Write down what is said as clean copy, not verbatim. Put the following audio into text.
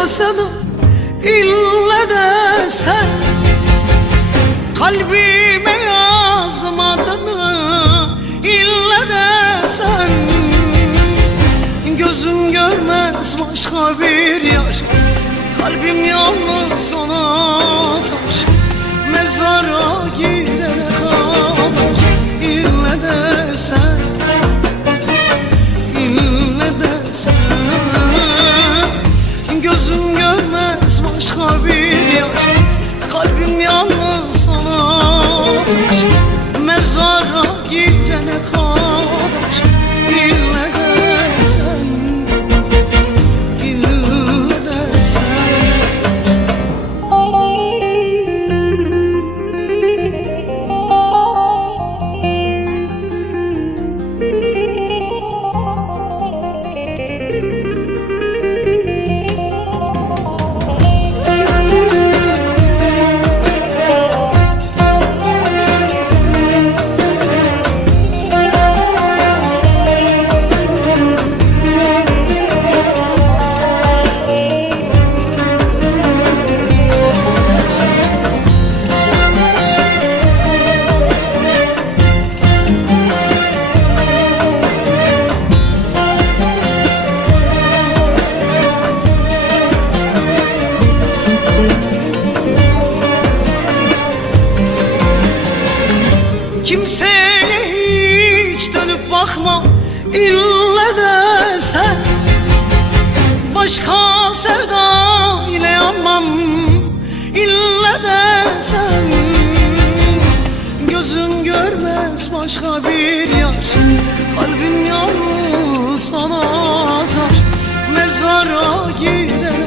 yaşasana ille de sen. Kalbime yazdım adını ille de sen. Gözüm görmez başka bir yar, kalbim yalnız sana sar. Mezara girene kadar ille de sen, ille de sen. Gözüm görmez başka bir yar, kalbim yalnız sana sar. Mezara girene kadar ille de sen, ille de sen. Kimseye hiç dönüp bakma ille de sen. Başka sevda ile yanmam ille de sen. Gözüm görmez başka bir yar, kalbim yalnız sana azar. Mezara giren